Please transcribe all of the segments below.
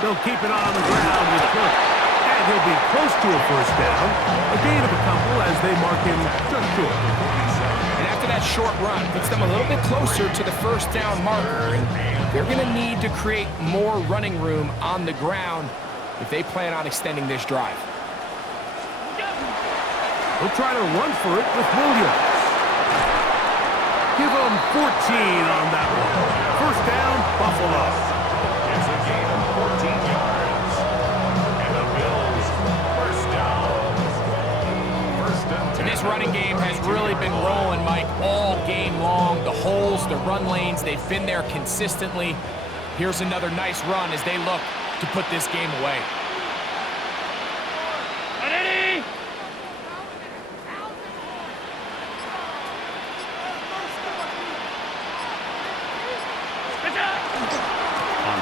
They'll keep it on the ground with Cook. And he'll be close to a first down. A gain of a couple as they mark him just short. And after that short run, puts them a little bit closer to the first down marker. And they're going to need to create more running room on the ground if they plan on extending this drive. He'll try to run for it with Williams. Give him 14 on that one. First down, Buffalo. It's a gain of 14 yards. And the Bills, first down. First and 10. And this running game has really been rolling, Mike, all game long. The holes, the run lanes, they've been there consistently. Here's another nice run as they look to put this game away.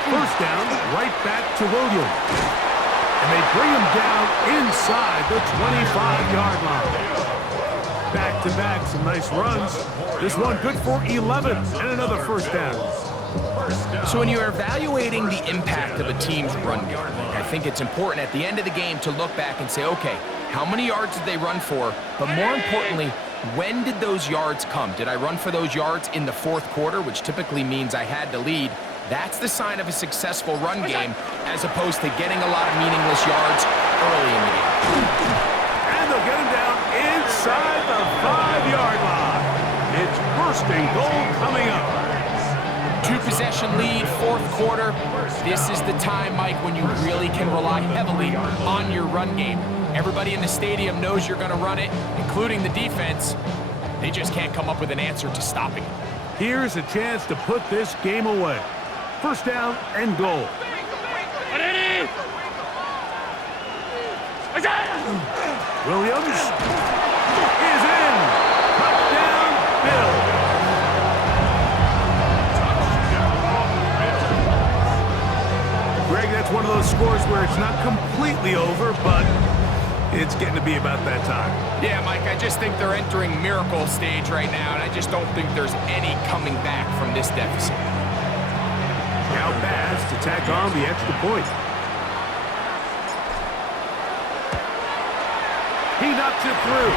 First down, right back to Williams. And they bring him down inside the 25-yard line. Back-to-back, some nice runs. This one good for 11 and another first down. So when you're evaluating the impact of a team's run game, I think it's important at the end of the game to look back and say, okay, how many yards did they run for? But more importantly, when did those yards come? Did I run for those yards in the fourth quarter, which typically means I had to lead? That's the sign of a successful run game, as opposed to getting a lot of meaningless yards early in the game. And they'll get him down inside the 5-yard line. It's first and goal coming up. Two-possession lead, fourth quarter. This is the time, Mike, when you really can rely heavily on your run game. Everybody in the stadium knows you're going to run it, including the defense. They just can't come up with an answer to stopping it. Here's a chance to put this game away. First down and goal. Williams is in. Touchdown, Bill. Greg, that's one of those scores where it's not completely over, but it's getting to be about that time. Yeah, Mike, I just think they're entering miracle stage right now, and I just don't think there's any coming back from this deficit. Now pass to tack on the extra point. He knocks it through.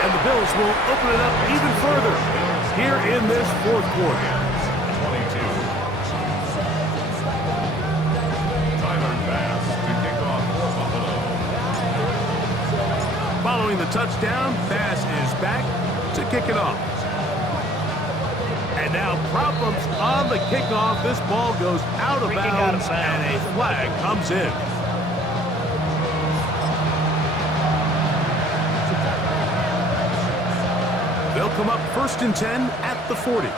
And the Bills will open it up even further here in this fourth quarter. 22. Tyler Bass to kick off for Buffalo. Following the touchdown, Bass is back to kick it off. And now problems on the kickoff. This ball goes out of bounds, and a flag comes in. They'll come up first and 10 at the 40.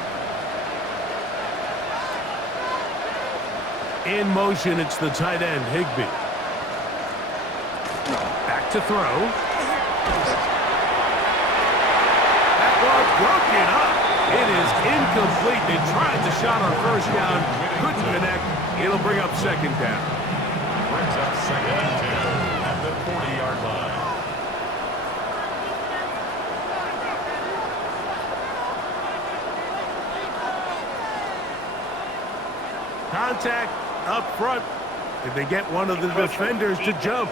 In motion, it's the tight end, Higbee. Back to throw. That ball broken up. It is incomplete. They tried the shot on first down. Couldn't connect. It'll bring up second down. Brings up second and 10 at the 40-yard line. Contact up front. Did they get one of the defenders to jump?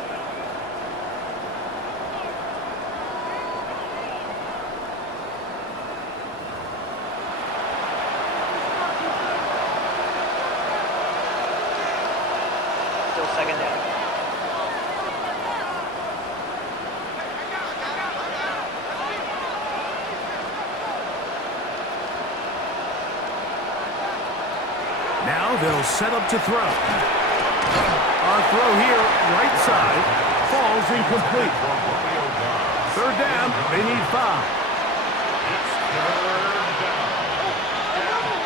Second down. Now they'll set up to throw. Our throw here, right side, falls incomplete. Third down, they need 5. It's third down.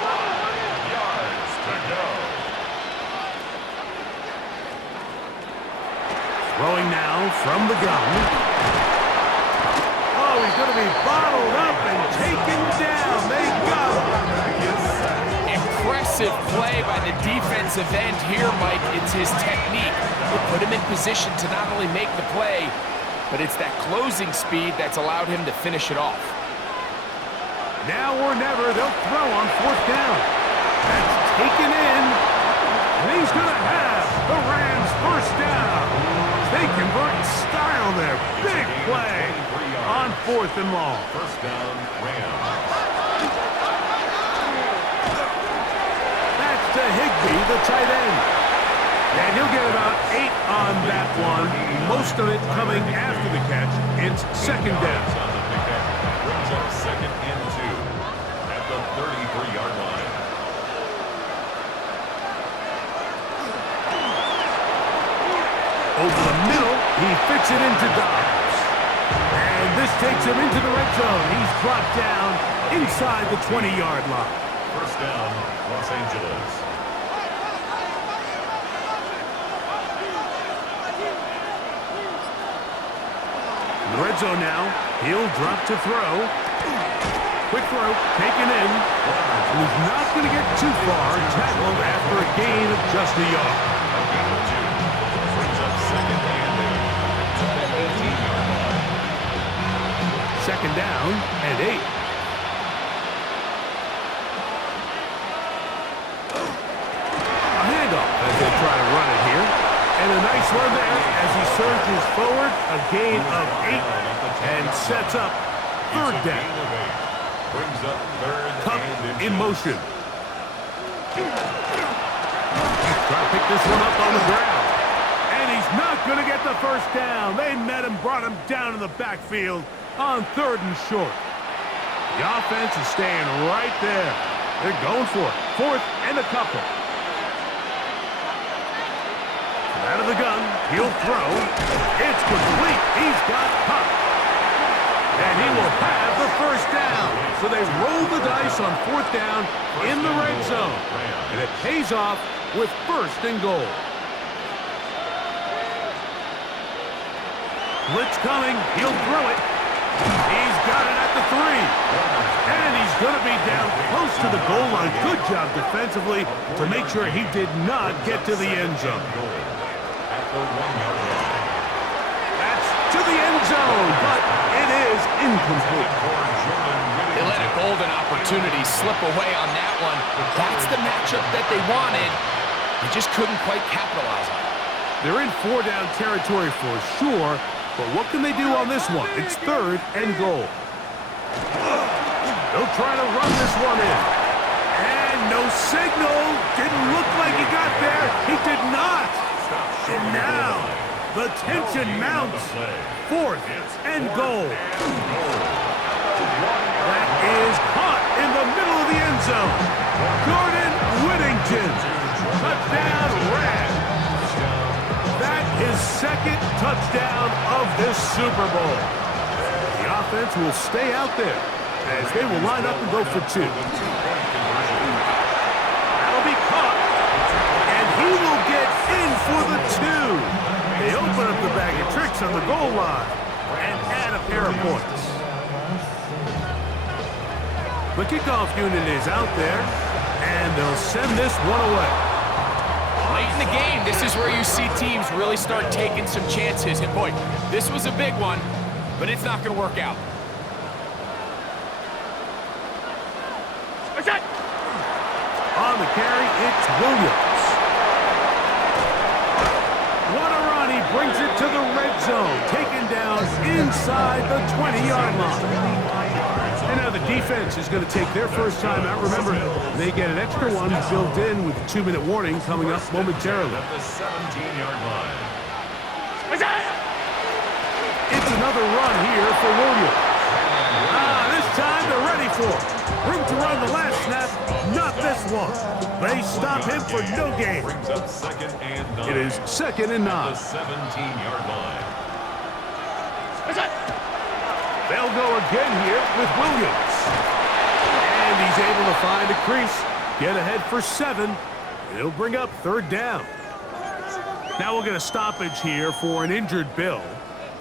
5 yards to go. Throwing now from the gun. Oh, he's going to be bottled up and taken down. They got him. Impressive play by the defensive end here, Mike. It's his technique. It put him in position to not only make the play, but it's that closing speed that's allowed him to finish it off. Now or never, they'll throw on fourth down. That's taken in. And They convert in style there. Big play on 4th and long. First down, Rams. That's to Higbee, the tight end. And he'll get about 8 on that one. Most of it coming after the catch. It's second down. On the pickup. Brings up 2nd and 2 at the 33-yard line. Over the middle, he fits it into Dobbs. And this takes him into the red zone. He's brought down inside the 20-yard line. First down, Los Angeles. In the red zone now, he'll drop to throw. Quick throw, taken in. And he's not going to get too far. Tackled after a gain of just a yard. A gain of 2. Brings up 2nd and 8 to the 18-yard line. Second down and 8. A handoff as they try to run it here. And a nice run there as he surges forward. A gain of 8 and sets up third It's a down. gain of 8. Brings up 3rd Cup and in motion. Try to pick this one up on the ground. And he's not going to get the first down. They met him, brought him down in the backfield on 3rd and short. The offense is staying right there. They're going for it. 4th and a couple. Out of the gun, he'll throw. It's complete. He's got Cup. And he will have the first down. So they roll the dice on 4th down in the red zone. And it pays off with 1st and goal. Blitz coming. He'll throw it. He's got it at the 3. And he's going to be down close to the goal line. Good job defensively to make sure he did not get to the end zone. at the 1-yard line. That's to the end zone, but it is incomplete. They let a golden opportunity slip away on that one. That's the matchup that they wanted. They just couldn't quite capitalize on it. They're in 4-down territory for sure, but what can they do on this one? It's 3rd and goal. They'll try to run this one in. And no signal. Didn't look like he got there. He did not. And now the tension mounts. 4th and goal. That is caught in the middle of the end zone. Jordan Whittington. Touchdown, Rams. That is 2nd touchdown of this Super Bowl. The offense will stay out there as they will line up and go for 2. That'll be caught. And he will get in for the 2. They open up the bag of tricks on the goal line and add a pair of points. The kickoff unit is out there, and they'll send this one away. Late in the game, this is where you see teams really start taking some chances. And boy, this was a big one, but it's not going to work out. On the carry, it's Williams. What a run. He brings it to the red zone. Taken down inside the 20-yard line. And now the defense is going to take their first time out. Remember, they get an extra one built in with a 2-minute warning coming up momentarily. At the 17-yard line. It's another run here for Williams. This time they're ready for it. Room to run the last snap, not this one. They stop him for no gain. Brings up 2nd and 9. It is 2nd and 9. The 17-yard line. They'll go again here with Williams. And he's able to find a crease, get ahead for 7. He'll bring up 3rd down. Now we'll get a stoppage here for an injured Bill.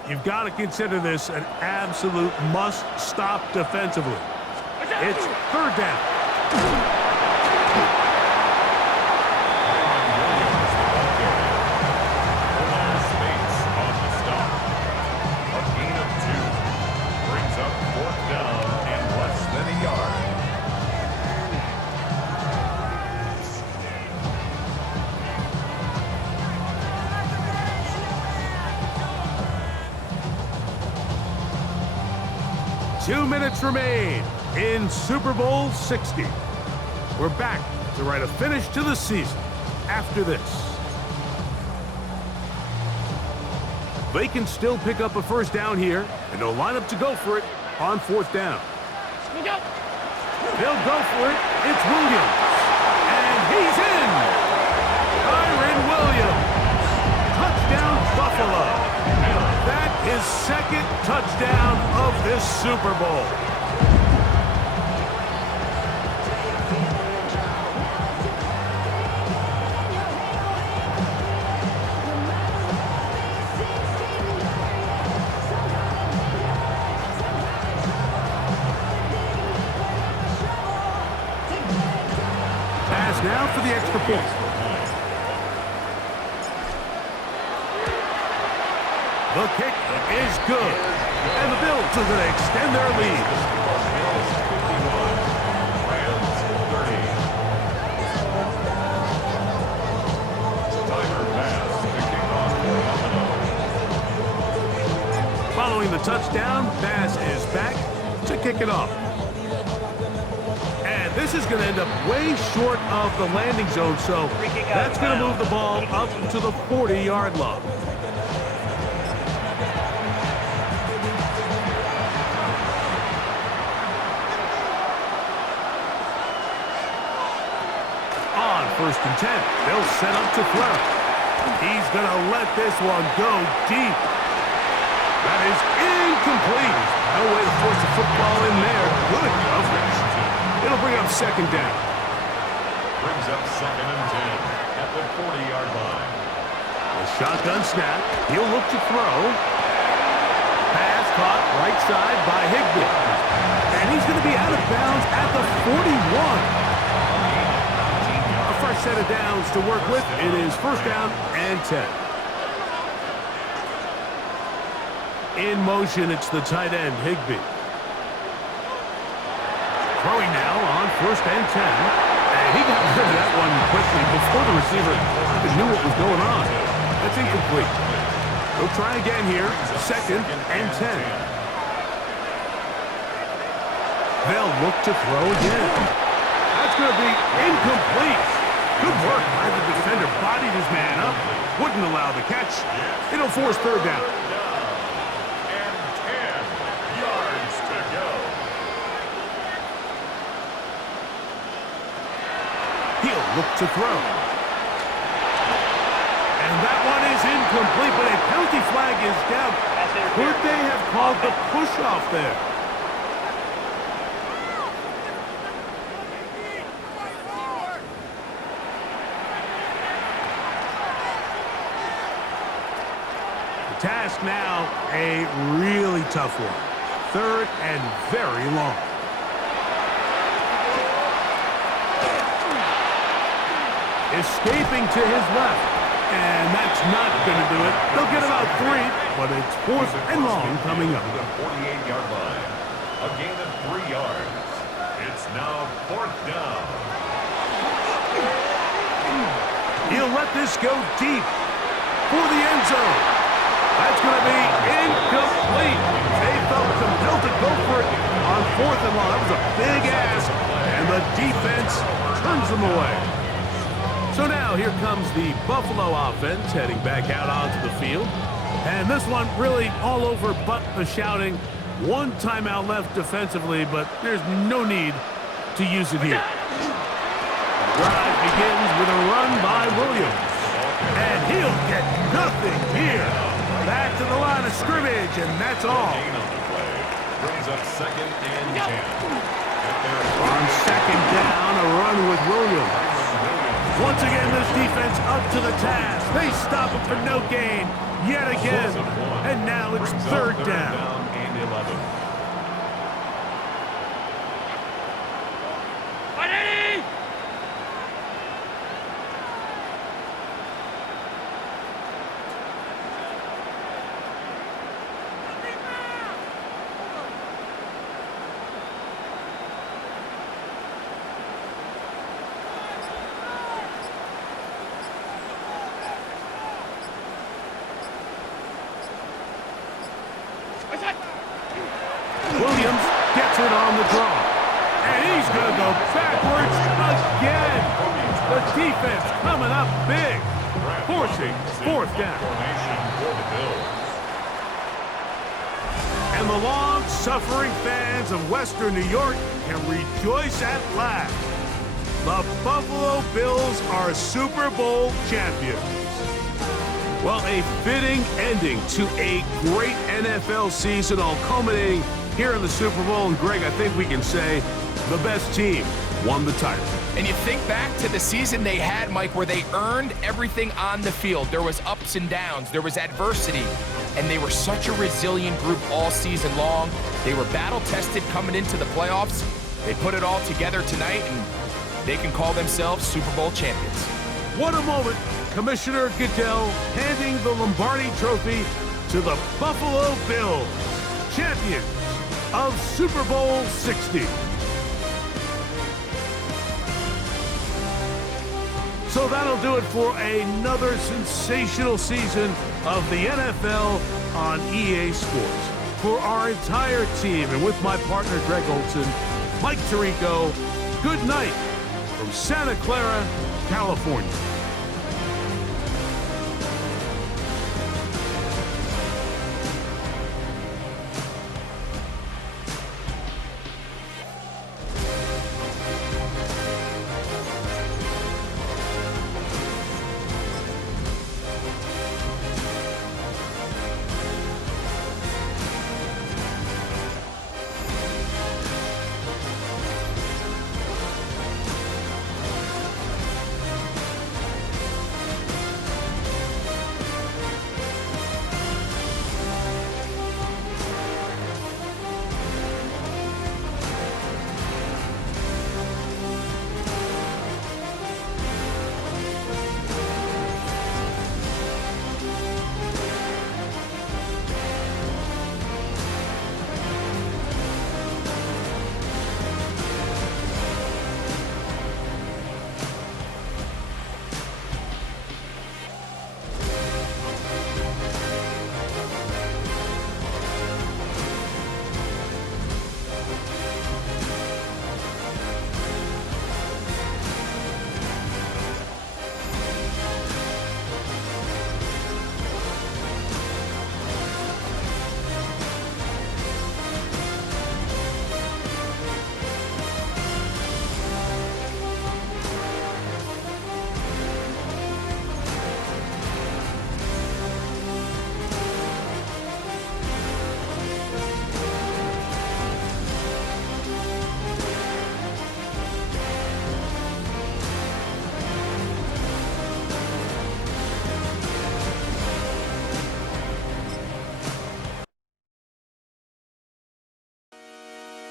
You've got to consider this an absolute must-stop defensively. It's 3rd down. 2 minutes remain in Super Bowl 60. We're back to write a finish to the season after this. They can still pick up a first down here, and they'll line up to go for it on 4th down. They'll go for it. It's Williams. And he's in. Kyren Williams. Touchdown, Buffalo. That is 2nd touchdown of this Super Bowl. Now for the extra point. The kick is good. And the Bills are going to extend their lead. Following the touchdown, Bass is back to kick it off. This is going to end up way short of the landing zone, so that's going to move the ball up to the 40-yard line. On 1st and 10, they'll set up to throw. He's going to let this one go deep. That is incomplete. No way to force the football in there. Good coverage. It'll bring up 2nd down. Brings up 2nd and 10 at the 40-yard line. A shotgun snap. He'll look to throw. Pass caught right side by Higbee. And he's going to be out of bounds at the 41. A fresh set of downs to work with. It is 1st down and 10. In motion, it's the tight end, Higbee. Throwing now on 1st and 10. And he got rid of that one quickly before the receiver even knew what was going on. That's incomplete. They'll try again here. 2nd and 10. They'll look to throw again. That's going to be incomplete. Good work by the defender. Bodied his man up. Wouldn't allow the catch. It'll force 3rd down. And 10 yards to go. He'll look to throw. And that one is incomplete, but a penalty flag is down. Could they have called the push-off there? The task now, a really tough one. 3rd and very long. Escaping to his left. And that's not going to do it. They'll get about 3, but it's 4th and long coming up. The 48-yard line. A gain of 3 yards. It's now 4th down. He'll let this go deep for the end zone. That's going to be incomplete. They felt compelled to go for it on 4th and long. That was a big ask, and the defense turns them away. So now here comes the Buffalo offense heading back out onto the field. And this one really all over but the shouting. 1 timeout left defensively, but there's no need to use it here. The drive begins with a run by Williams. And he'll get nothing here. Back to the line of scrimmage, and that's all. Brings up 2nd and 10. On 2nd down, a run with Williams. Once again, this defense up to the task. They stop it for no gain yet again. And now it's 3rd down. And 11. it on the draw. And he's going to go backwards again. The defense coming up big, forcing fourth down. And the long-suffering fans of Western New York can rejoice at last. The Buffalo Bills are Super Bowl champions. Well, a fitting ending to a great NFL season, all culminating here in the Super Bowl. And Greg, I think we can say the best team won the title. And you think back to the season they had, Mike, where they earned everything on the field. There was ups and downs. There was adversity. And they were such a resilient group all season long. They were battle-tested coming into the playoffs. They put it all together tonight, and they can call themselves Super Bowl champions. What a moment. Commissioner Goodell handing the Lombardi Trophy to the Buffalo Bills, champions of Super Bowl 60. So that'll do it for another sensational season of the NFL on EA Sports. For our entire team and with my partner Greg Olson, Mike Tirico, good night from Santa Clara, California.